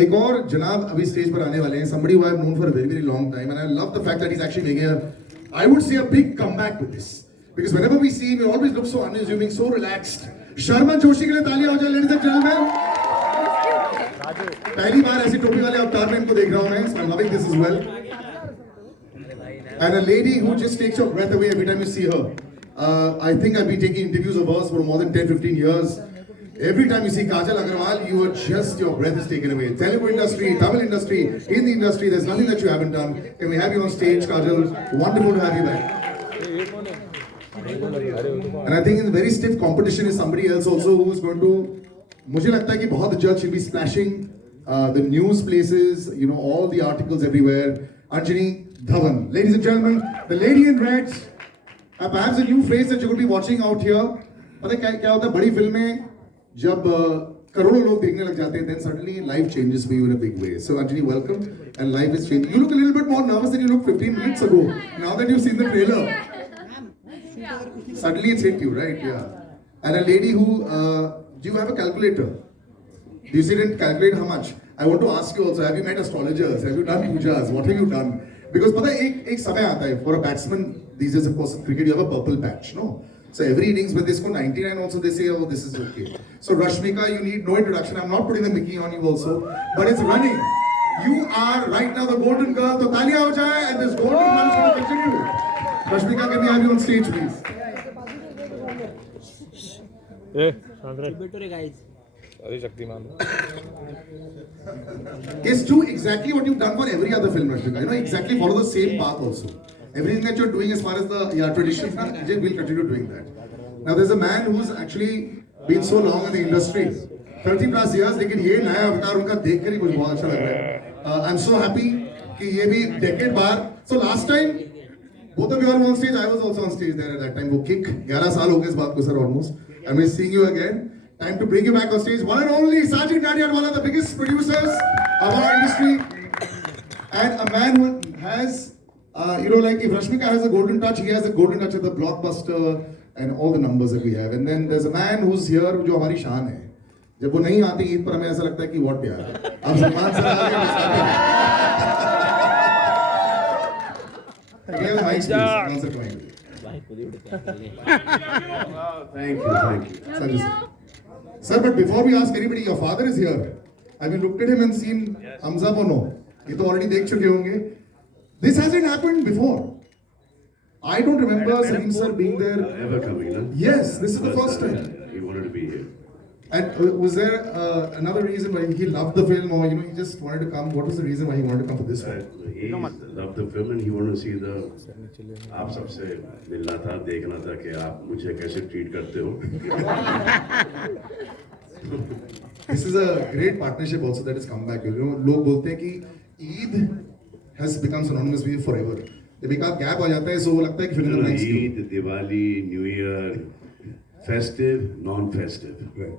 एक और जनाब अभी स्टेज पर आने वाले हैं, somebody who I've known for a very very long time, and I love the fact that he's actually making I would say a big comeback with this, because whenever we see him, he always looks so unassuming, so relaxed. Sharman Joshi के लिए तालियां हो जाए, ladies and gentlemen. पहली बार ऐसी टोपी वाले अवतार में इनको देख रहा हूं मैं, so I'm loving this as well. And a lady who just takes your breath away every time you see her. I think I've been taking interviews of hers for more than 10-15 years. Every time you see Kajal Agarwal, you are just, your breath is taken away. Telugu industry, Tamil industry, Hindi industry, there's nothing that you haven't done. Can we have you on stage, Kajal? Wonderful to have you back. And I think in the very stiff competition is somebody else also who is going to, मुझे लगता है कि बहुत जल्द she'll be splashing the news places, you know, all the articles everywhere. Anjani Dhawan. Ladies and gentlemen, the lady in red, perhaps a new face that you could be watching out here. पता है क्या होता है बड़ी फिल्में जब करोड़ों लोग देखने लग जाते हैं, then suddenly life changes for you in a big way. So Anjani, welcome, and life is changing. You look a little bit more nervous than you looked 15 minutes ago. Now that you've seen the trailer, suddenly it's hit you, right? Yeah. And a lady who, do you have a calculator? Do you sit and calculate how much? I want to ask you also, have you met astrologers? Have you done pujas? What have you done? Because पता है एक समय आता है for a batsman these days, of course, in cricket you have a purple patch, no? So every innings when they score 99 also they say, oh, this is okay. So Rashmika, you need no introduction. I'm not putting the Mickey on you also, but it's running. You are right now the golden girl. So तालियां हो जाए, and this golden run is going to continue. Rashmika, can we have you on stage, please? Is do exactly what you've done for every other film, Rashmika. You know, exactly follow the same path also. Everything that you're doing as far as the traditional film, we'll continue doing that. Now there's a man who's actually been so long in the industry, 30 plus years, लेकिन ये नया अवतार उनका देख कर ही मुझे बहुत अच्छा लग रहा है. I'm so happy कि ये भी decade बाद. So last time, both of you are on stage. I was also on stage there at that time. वो kick 11 साल हो गए इस बात को sir almost. And we're seeing you again. Time to bring you back on stage. One and only Sajid Nadiadwala, the biggest producers of our industry, and a man who has. You know, like if Rashmika has a golden touch, he has a golden touch at the blockbuster and all the numbers that we have. And then there's a man who's here, जो हमारी शान है. जब वो नहीं आते ईद पर हमें ऐसा लगता है कि what यार. अब सलमान सर आ गए. Yeah, the mics, please. Sir, join. Thank you. Sir, but before we ask anybody, your father is here. Have you looked at him and seen thumbs up or no? ये तो already देख चुके होंगे. This hasn't happened before. I don't remember Salim sir being there. Ever coming, no? Yes, this is the first time. He wanted to be here. And was there another reason why he loved the film, or he just wanted to come? What was the reason why he wanted to come for this film? He loved the film and he wanted to see the. आप सबसे मिलना था, देखना था कि आप मुझे कैसे ट्रीट करते हो. This is a great partnership also that has come back. You know, लोग बोलते हैं कि Eid has become synonymous with you forever. जब एक आध गैप आ जाता है, so वो लगता है कि फिल्म का next Eid, Diwali, New Year, festive, non-festive. Right.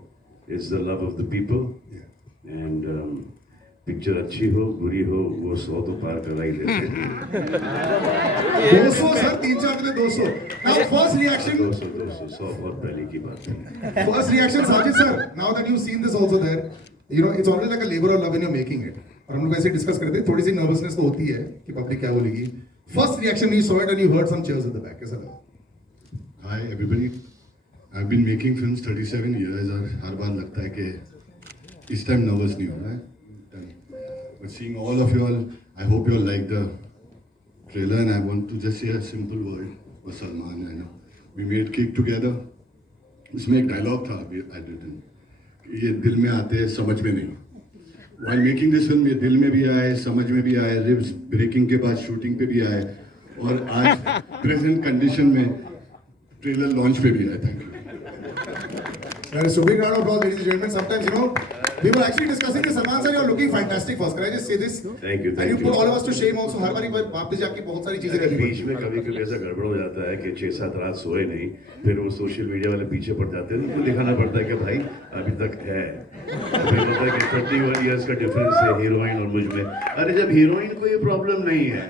It's the love of the people. Yeah. And picture अच्छी हो, बुरी हो, वो 100 तो पार करा ही लेते हैं. 200 sir, 3-4 में 200. Now first reaction. 200, 100 बहुत पहले की बात है. First reaction, Sajid sir. Now that you've seen this also there, you know, it's always like a labor of love when you're making it. और हम लोग ऐसे डिस्कस करते हैं, थोड़ी सी नर्वसनेस तो होती है कि पब्लिक क्या बोलेगी. First reaction you saw it and you heard some cheers at the back, कैसा लगा? Hi everybody, I have been making films 37 years और हर बार लगता है कि इस टाइम नर्वस नहीं हो रहा है. But seeing all of you all, I hope you all like the trailer and I want to just say a simple word for Salman. I know we made Kick together. इसमें एक dialogue था I did, ये दिल में आते हैं समझ में नहीं. While making this film, ये दिल में भी आए, समझ में भी आए, रिब्स ब्रेकिंग के बाद शूटिंग पे भी आए, और आज प्रेजेंट कंडीशन में ट्रेलर लॉन्च पे भी आए. Thank you. That is a big round of applause, ladies and gentlemen. Sometimes, you know, we were actually discussing this. Salman sir, you are looking fantastic first. Can I just say this? Thank you. And you put all of us to shame also. हर बारी वापस जाके बहुत सारी चीजें करनी बीच में कभी कभी ऐसा गड़बड़ हो जाता है कि 6-7 रात सोए नहीं, फिर वो सोशल मीडिया वाले पीछे पड़ जाते हैं, उनको दिखाना पड़ता है कि भाई अभी तक है. फिर होता है कि 31 इयर्स का डिफरेंस है हीरोइन और मुझ में. अरे जब हीरोइन को ये प्रॉब्लम नहीं है,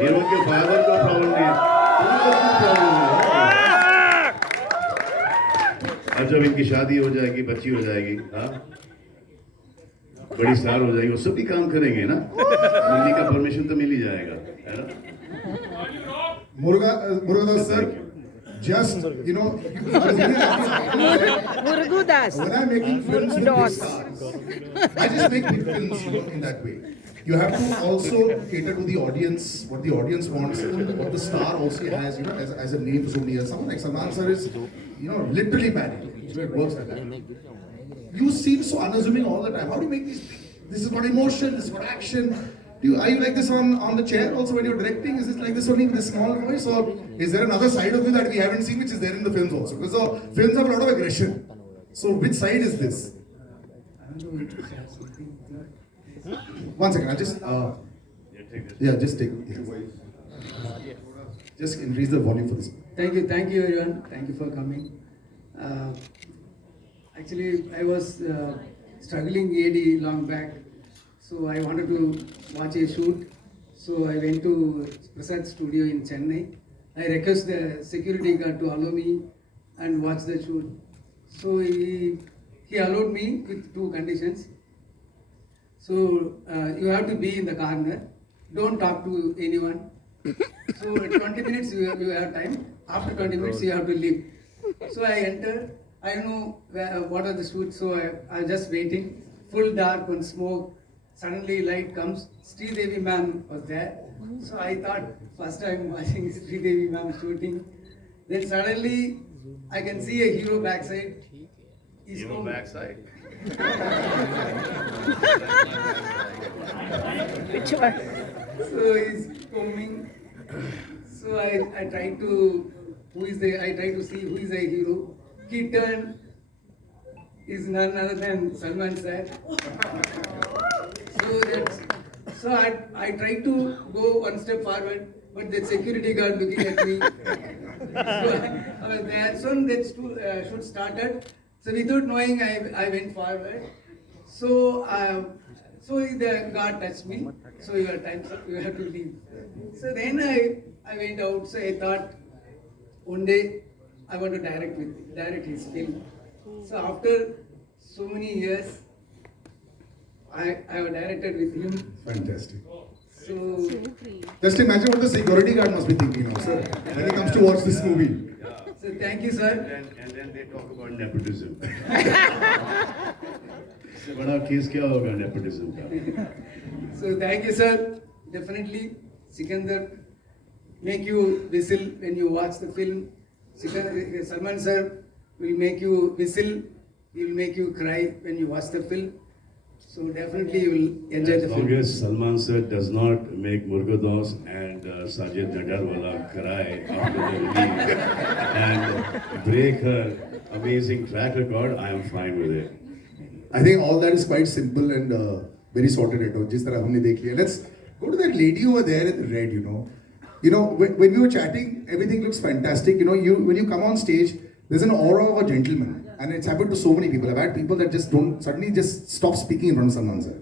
हीरो के फादर को प्रॉब्लम नहीं है, उनको कुछ प्रॉब्लम है. अब जब इनकी शादी हो जाएगी, बच्ची हो जाएगी, हाँ, बड़ी स्टार हो जाएगी, वो सब भी काम करेंगे ना, मम्मी का परमिशन तो मिल ही जाएगा, है ना? Murugadas sir, just Murugudas. when I'm making films with big stars, I just make big films in that way. You have to also cater to the audience, what the audience wants, what the star also has, as a name for so many years. Someone like Salman sir is, literally married. It works like that. You seem so unassuming all the time. How do you make these? This is got emotion. This is got action. Are you like this on the chair also when you're directing? Is it like this only with a small voice, or is there another side of you that we haven't seen, which is there in the films also? Because the films have a lot of aggression. So which side is this? One second, I'll just just take just increase the volume for this. Thank you everyone. Thank you for coming. Actually, I was struggling AD long back, so I wanted to watch a shoot. So I went to Prasad studio in Chennai. I request the security guard to allow me and watch the shoot. So he allowed me with two conditions. So you have to be in the corner. Don't talk to anyone. So 20 minutes you have time. After 20 minutes you have to leave. So I enter. I know what are the shoots. So I was just waiting. Full dark, one smoke. Suddenly light comes. Sridevi ma'am was there. So I thought first time watching Sridevi ma'am shooting. Then suddenly I can see a hero backside. He's Hero home. backside. Which one? So he's coming. So I tried to see who is the hero. He turned, is none other than Salman sir. So I tried to go one step forward, but the security guard looking at me. So I was there. So that shoot started. So without knowing, I went forward. So the guard touched me. So your time's up. You have to leave. So then I went out. So I thought one day I want to direct his film. So after so many years, I have directed with him. Fantastic. So Just imagine what the security guard must be thinking now, sir, when he comes to watch this movie. thank you, sir. And then they talk about nepotism. इससे बड़ा case क्या होगा nepotism का? So thank you, sir. Definitely, Sikandar make you whistle when you watch the film. Salman sir will make you whistle. He will make you cry when you watch the film. So definitely you will enjoy the As long film. as Salman sir does not make Murugadas and Sajid Nadiadwala cry after the release and break her amazing track record, I am fine with it. I think all that is quite simple and very sorted out. जिस तरह हमने देख लिया. Let's go to that lady over there in the red. When we were chatting, everything looks fantastic. When you come on stage, there's an aura of a gentleman, and it's happened to so many people. I've had people that just don't suddenly just stop speaking in front of Salman sir.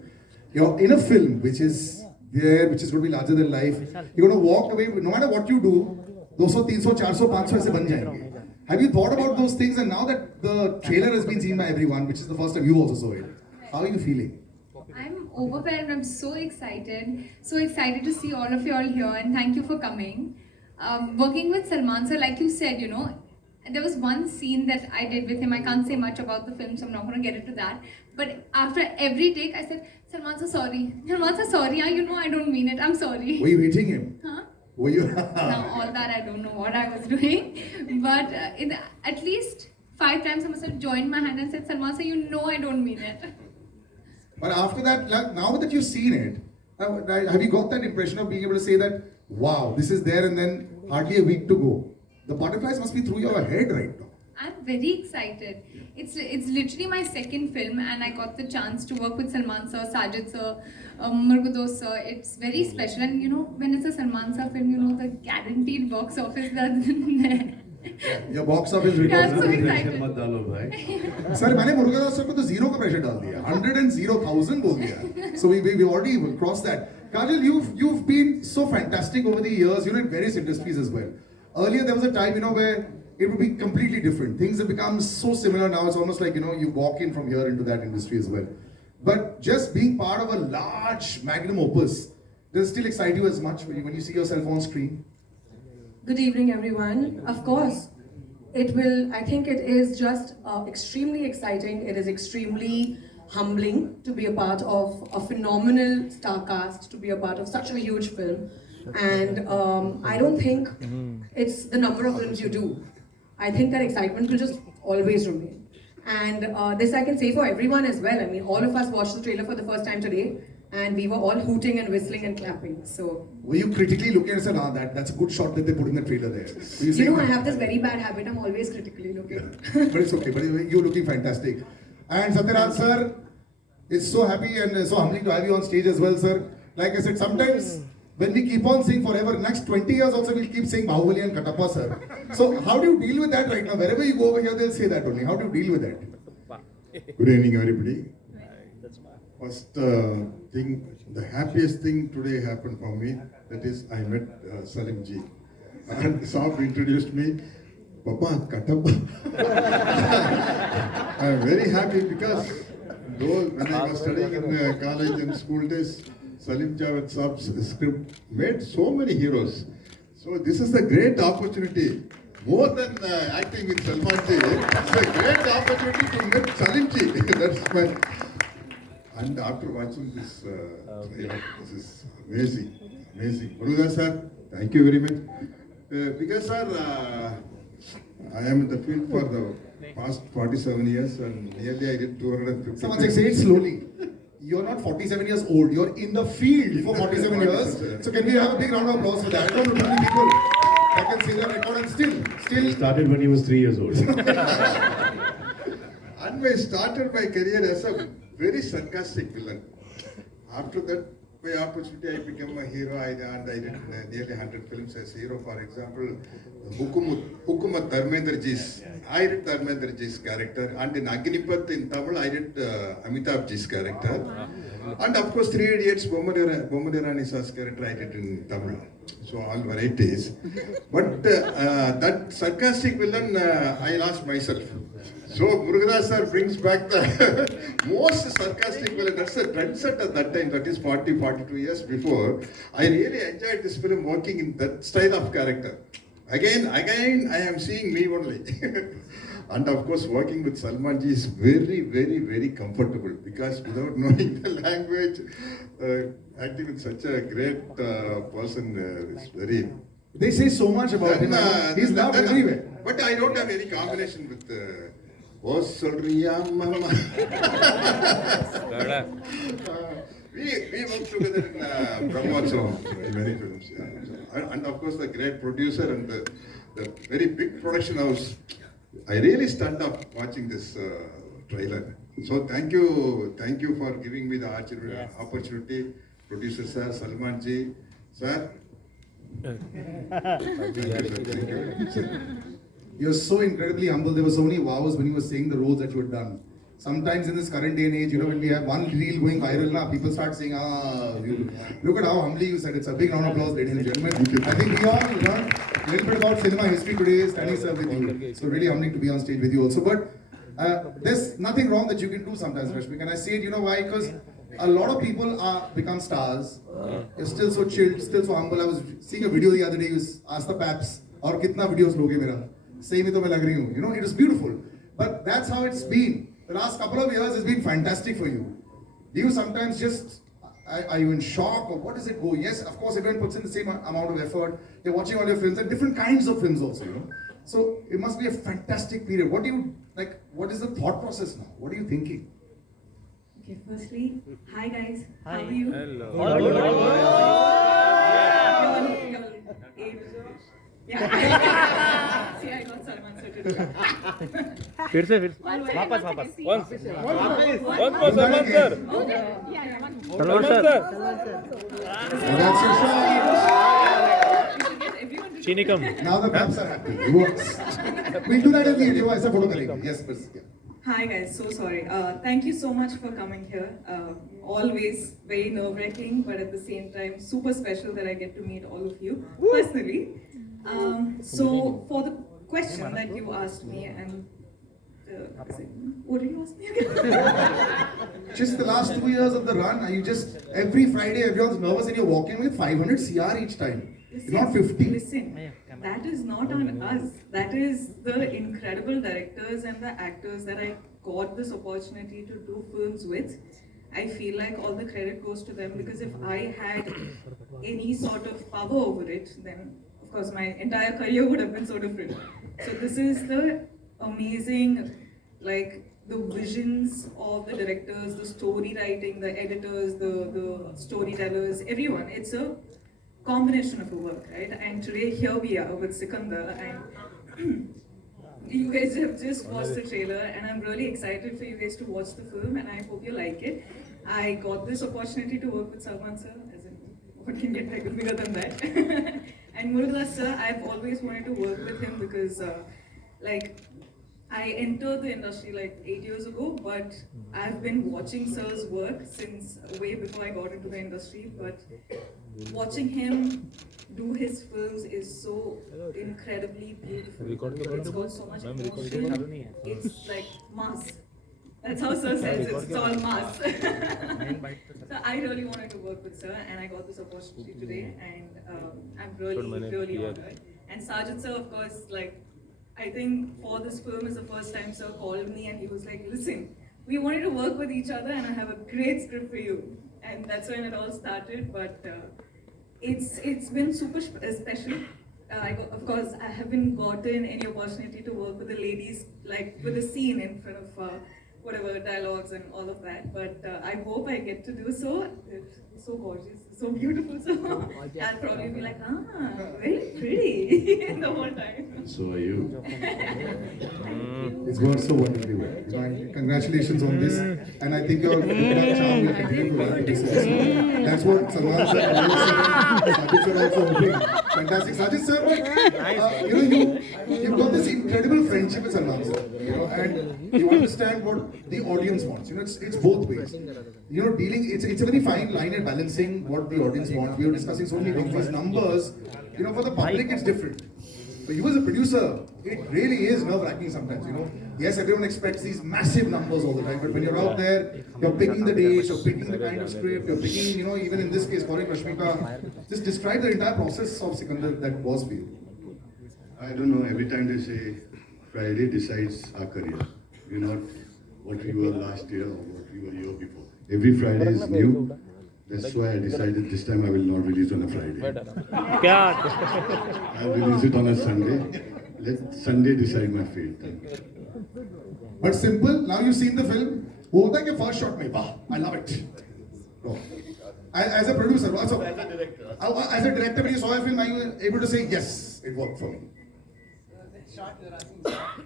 In a film which is there, which is going to be larger than life, you're going to walk away. No matter what you do, 200, 300, 400, 500 ऐसे बन जाएंगे. Have you thought about those things? And now that the trailer has been seen by everyone, which is the first time you also saw it, how are you feeling? I'm overwhelmed. I'm so excited to see all of you all here, and thank you for coming. Working with Salman sir, like you said, there was one scene that I did with him. I can't say much about the film, so I'm not going to get into that. But after every take, I said, Salman sir, sorry. Salman sir, sorry. I don't mean it. I'm sorry. Were you hitting him? Huh? Were you? Now all that I don't know what I was doing, but at least 5 times I must have joined my hand and said, Salman sir, I don't mean it. But after that, now that you've seen it, have you got that impression of being able to say that, wow, this is there, and then hardly a week to go? The butterflies must be through your head right now. I'm very excited. It's literally my second film, and I got the chance to work with Salman sir, Sajid sir, Murugadas sir. It's very special, and when it's a Salman sir film, the guaranteed box office that's there. Your box office Yeah, records. so excited. मत डालो भाई. Sir, मैंने Murugadoss sir को तो 0 का pressure डाल दिया, 100,000 बोल दिया. So we already crossed that. Kajal, you've been so fantastic over the years, in various industries as well. Earlier there was a time, where it would be completely different. Things have become so similar now. It's almost like, you walk in from here into that industry as well. But just being part of a large magnum opus, does it still excite you as much when you see yourself on screen? Good evening, everyone. Of course, it will. I think it is just extremely exciting. It is extremely humbling to be a part of a phenomenal star cast, to be a part of such a huge film. And I don't think it's the number of films you do. I think that excitement will just always remain. And this I can say for everyone as well. I mean, all of us watched the trailer for the first time today, and we were all hooting and whistling and clapping. So, were you critically looking and said, that's a good shot that they put in the trailer there? So I have this very bad habit. I'm always critically looking. But it's okay. But you're looking fantastic. And Satyaraj sir, it's so happy and so humbling to have you on stage as well, sir. Like I said, sometimes when we keep on saying forever, next 20 years also we'll keep saying Bahubali and Katappa, sir. So how do you deal with that right now? Wherever you go over here, they'll say that only. How do you deal with that? Good evening, everybody. First thing, the happiest thing today happened for me, that is I met Salim ji. And Saab introduced me, Papa, Katappa. I am very happy because though when I was studying in college and school days, Salim Javed Saab's script made so many heroes. So this is a great opportunity. More than acting with Salman ji, it's a great opportunity to meet Salim ji. That's my... And after watching this, this is amazing, amazing. Muruga sir, thank you very much. Because sir, I am in the field for the past 47 years and nearly I did 250. Someone say it slowly. You're not 47 years old. You're in the field for 47 years. So can we have a big round of applause for that? I don't know how many people that can say that record and still. He started when he was 3 years old. And I started my career as a very sarcastic villain. After that, by opportunity, I became a hero. I did nearly 100 films as hero. For example, Hukumat Dharmendra Ji's. I did Dharmendra Ji's character. And in Agnipath in Tamil, I did Amitabh Ji's character. And of course, 3 Idiots, Bommadirani Sa's character I did in Tamil. So all varieties. But that sarcastic villain, I lost myself. So Murugadas sir brings back the most sarcastic villain. That's a trendset at that time. That is 42 years before. I really enjoyed this film working in that style of character. Again, I am seeing me only. And of course, working with Salman ji is very, very, very comfortable because without knowing the language, acting with such a great person is very. They say so much about him. He's loved everywhere. But I don't have any combination with. Oh, Solriya Mama. We worked together in Brahmotsavam in many films. Yeah. And of course, the great producer and the very big production house. I really stand up watching this trailer. So thank you for giving me the opportunity. Producer sir, Salman ji, sir. Thank you, sir. You're so incredibly humble. There were so many wows when you were saying the roles that you had done. Sometimes in this current day and age, when we have one reel going viral, people start saying, look at how humbly you said it. It's a big round of applause, ladies and gentlemen. I think we all learned a little bit about cinema history today, standing sir with you. So really humbling to be on stage with you also. But there's nothing wrong that you can do sometimes, Rashmika. And I say it, you know why? Because a lot of people become stars. You're still so chilled, still so humble. I was seeing a video the other day. You asked the paps, "Aur kitna videos loge mera?" Same to lag rahi hu. It was beautiful. But that's how it's been. The last couple of years has been fantastic for you. Do you sometimes just, are you in shock or what does it go? Yes, of course, everyone puts in the same amount of effort. You're watching all your films and different kinds of films also, So it must be a fantastic period. What is the thought process now? What are you thinking? Okay, firstly, hi guys, how are you? Hello. Yeah. See, I got Salman sir today. फिर से वापस once more Salman sir. Salman sir. That's your shot. Chini come. Now the paps are happy. It works. We'll do that in the video. ऐसा photo करेंगे. Yes, please. Hi guys, so sorry. Thank you so much for coming here. Always very nerve-wracking, but at the same time super special that I get to meet all of you personally. So question that you asked me, and what did you ask me again? Just the last 2 years of the run, are you just every Friday everyone's nervous and you're walking with 500 CR each time? Not 50. Listen, that is not on us. That is the incredible directors and the actors that I got this opportunity to do films with. I feel like all the credit goes to them, because if I had any sort of power over it, then of course my entire career would have been so different. So this is the amazing, like, the visions of the directors, the story writing, the editors, the storytellers, everyone. It's a combination of a work, right? And today here we are with Sikandar, and you guys have just watched the trailer, and I'm really excited for you guys to watch the film, and I hope you like it. I got this opportunity to work with Salman sir, as in, what can get bigger than that? And Murugadas sir, I've always wanted to work with him because, like, I entered the industry like 8 years ago, but I've been watching sir's work since way before I got into the industry. But watching him do his films is so incredibly beautiful. It's got so much emotion. It's like mass. That's how sir says it. It's all mass. So I really wanted to work with sir, and I got this opportunity today, and I'm really honored. And Sajid sir, of course, like, I think for this film is the first time sir called me and he was like, listen, we wanted to work with each other and I have a great script for you. And that's when it all started. But it's been super special. Of course, I haven't gotten any opportunity to work with the ladies, like with a scene in front of whatever dialogues and all of that. But I hope I get to do so. It's so gorgeous, so beautiful. So I'll probably be like, very pretty the whole time. So are you. It's worked so wonderfully well. You know, and congratulations on this. And I think your charm will continue to work. That's what Salman sir, Sajid sir also hoping. Fantastic. Sajid sir, you've got this incredible friendship with Salman sir. And you understand what the audience wants. It's both ways. It's a very fine line in balancing what the audience wants. We were discussing so many things. These numbers, for the public it's different. But you as a producer, it really is nerve-wracking sometimes, Yes, everyone expects these massive numbers all the time, but when you're out there, you're picking the dates, you're picking the kind of script, you're picking, even in this case, calling Rashmika. Just describe the entire process of Sikandar that was for you. I don't know, every time they say Friday decides our career. We're not what we were last year or what we were year before. Every Friday is new. That's why I decided this time I will not release on a Friday. I'll release it on a Sunday. Let Sunday decide my fate. But simple, now you've seen the film. What was your first shot? Wow, I love it. Oh. As a producer, also, as a director, when you saw a film, are you able to say, yes, it worked for me?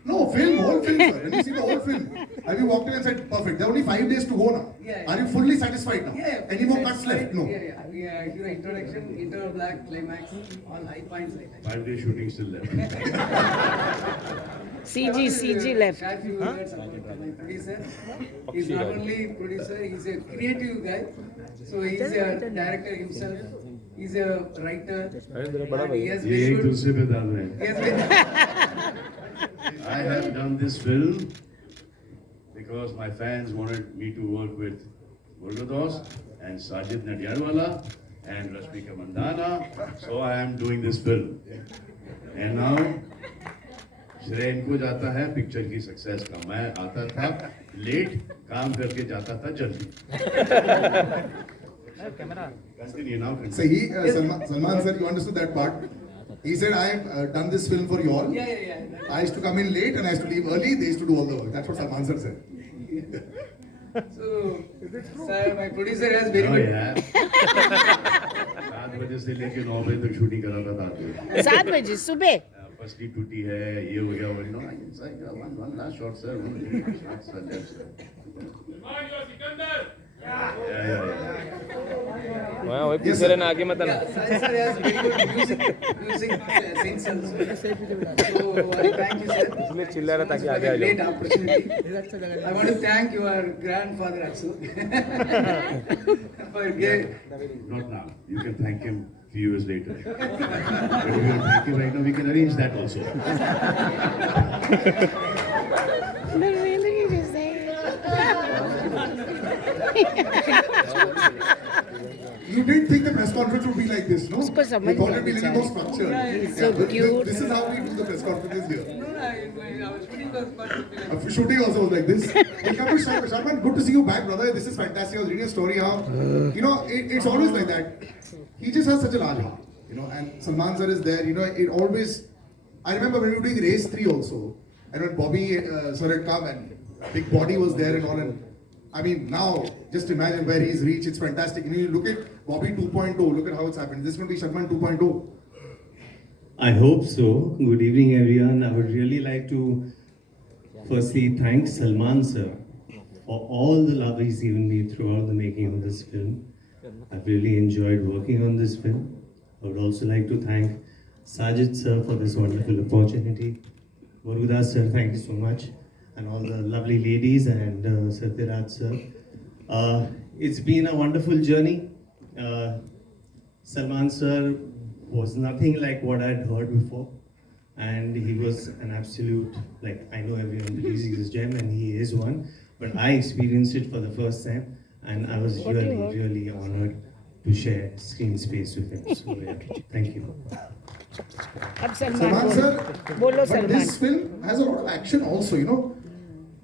No, whole film, sir. When you see the whole film, have you walked in and said, perfect, there are only 5 days to go now. Are you fully satisfied now? Any more cuts left? No. Introduction, intro, black, climax, all high points. 5-day shooting still left. CG left. Share few words about my producer. He's not only producer, he's a creative guy. So he's a director himself. He's a writer. And he has ये एक been दूसरे पे डाल रहे हैं. he has been I have done this film because my fans wanted me to work with Bollywood and Sajid Nadiadwala and Rashmika Mandana. So I am doing this film. And now श्रेय इनको जाता है picture की success का. मैं आता था late, काम करके जाता था जल्दी. Continue now. So Salman sir, you understood that part. He said, I've done this film for you all. Yeah. I used to come in late and I used to leave early. They used to do all the work. That's what Salman sir said. So, sir, my producer has very Oh good. yeah. 7 बजे से लेके 9 बजे तक shooting करा था रात में. 7 बजे सुबह. फर्स्टली टूटी है, ये हो गया, वो no, inside one last shot sir, one shot sir, left sir. Yeah. वहाँ वही तीसरे ने आगे मत आना. Sajid sir has very good music sense also. So thank you sir. इसलिए चिल्ला रहा था कि For आगे the आ great जाओ. opportunity. I want to thank your grandfather also for Not now. You can thank him few years later. But if you want to thank him right now, we can arrange that also. You didn't think the press conference would be like this, no? उसको समझ You thought it would be नहीं a little more structured. He's so but cute. This is how we do the press conferences here. No, our shooting was going to be like Shooting also was like this. Welcome to Salman. Good to see you back, brother. This is fantastic. I was reading a story how, you know, it's always like that. He just has such a large heart, you know, and Salman sir is there, you know, it always, I remember when we were doing Race 3 also, and when Bobby sir had come and big body was there and all, and I mean, now, just imagine where he's reached, it's fantastic. You know, you look at Bobby 2.0, look at how it's happened. This is going to be Salman 2.0. I hope so. Good evening, everyone. I would really like to firstly thank Salman sir for all the love he's given me throughout the making of this film. I've really enjoyed working on this film. I would also like to thank Sajid sir for this wonderful opportunity. Murugadas sir, thank you so much. And all the lovely ladies and Satyaraj sir. It's been a wonderful journey. Salman sir was nothing like what I'd heard before. And he was an absolute, like, I know everyone believes he's a gem and he is one. But I experienced it for the first time. And I was really honored to share screen space with him. So yeah, thank you. अब Salman Salman sir, बोलो but Salman. this film has a lot of action also, you know.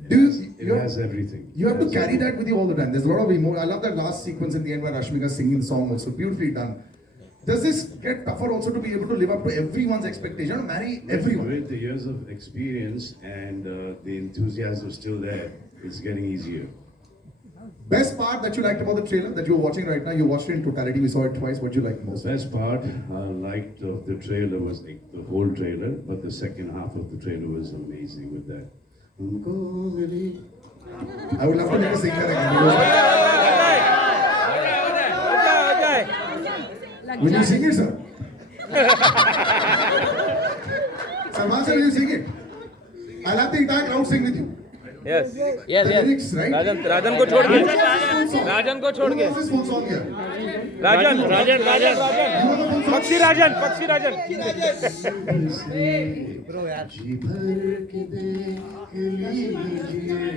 It has everything. You have to carry that with you all the time. There's a lot of emotion. I love that last sequence in the end where Rashmika is singing the song also. Beautifully done. Does this get tougher also to be able to live up to everyone's expectation, marry everyone? With the years of experience and the enthusiasm still there, it's getting easier. Best part that you liked about the trailer that you're watching right now, you watched it in totality, we saw it twice, what you liked The most? best part I liked of the trailer was like the whole trailer, but the second half of the trailer was amazing with that. I would love to make a sing that again. Will you sing it, sir? Salman sir, will you sing it? I'll have the entire crowd sing with you. Yes. The lyrics, right? राजन को छोड़ के. राजन को छोड़ Who के. knows this full song here? Rajan. You know the full song? पक्षी राजन. जी भर के देख लीजिए।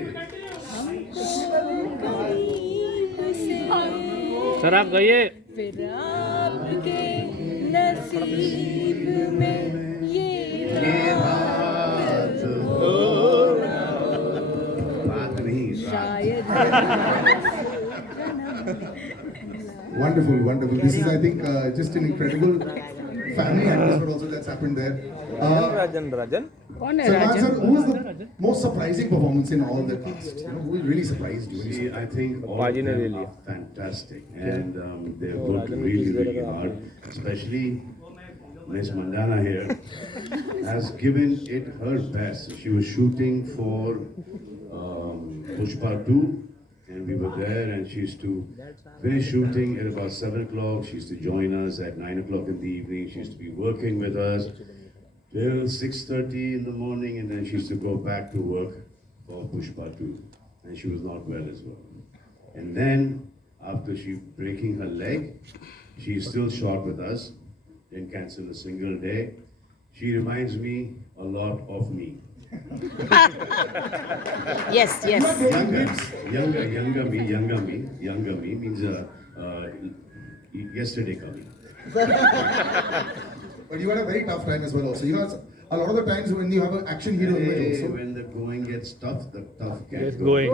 सर आप गइए. बात नहीं Wonderful, wonderful. This is, I think, just an incredible family atmosphere also that's happened there. राजन. कौन है Salman Rajan? sir, who was the most surprising performance in all the cast? You know, who really surprised you? See, I think all Baji of ne them le liya. are fantastic and they've worked really hard. Especially Miss Mandana here has given it her best. She was shooting for Pushpa 2 and we were there and she used to finish shooting at about 7 o'clock. She used to join us at 9 o'clock in the evening. She used to be working with us till 6:30 in the morning and then she used to go back to work for Pushpa 2 and she was not well as well. And then after she breaking her leg, she is still short with us, didn't cancel a single day. She reminds me a lot of me. Yes. Younger me means yesterday coming. But you had a very tough time as well also. You know, it's, a lot of the times when you have an action hero image Hey, also. when the going gets tough, the tough gets Going.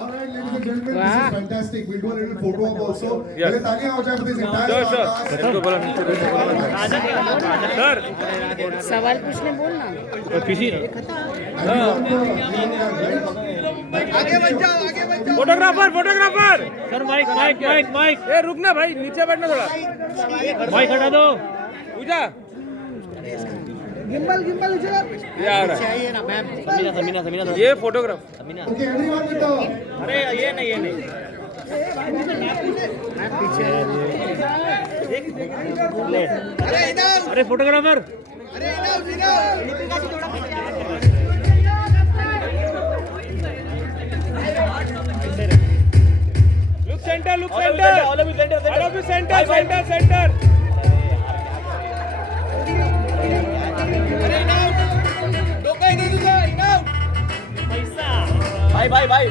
All right, ladies and gentlemen, this is fantastic. We'll do a little photo op also. Yes. Pehले तालियां हो जाए for this entire Sure. cast. इनको बोला नीचे. Sir. सवाल पूछने बोलना. किसी And we want the hero card, right? Photographer. Sir mic. ए रुकना भाई, नीचे बैठना थोड़ा. माइक हटा दो. पूजा. गिम्बल ये आ रहा है. समीना. ये photograph. Okay, everyone with the... अरे ये नहीं. अरे photographer look centre all of you center Bye.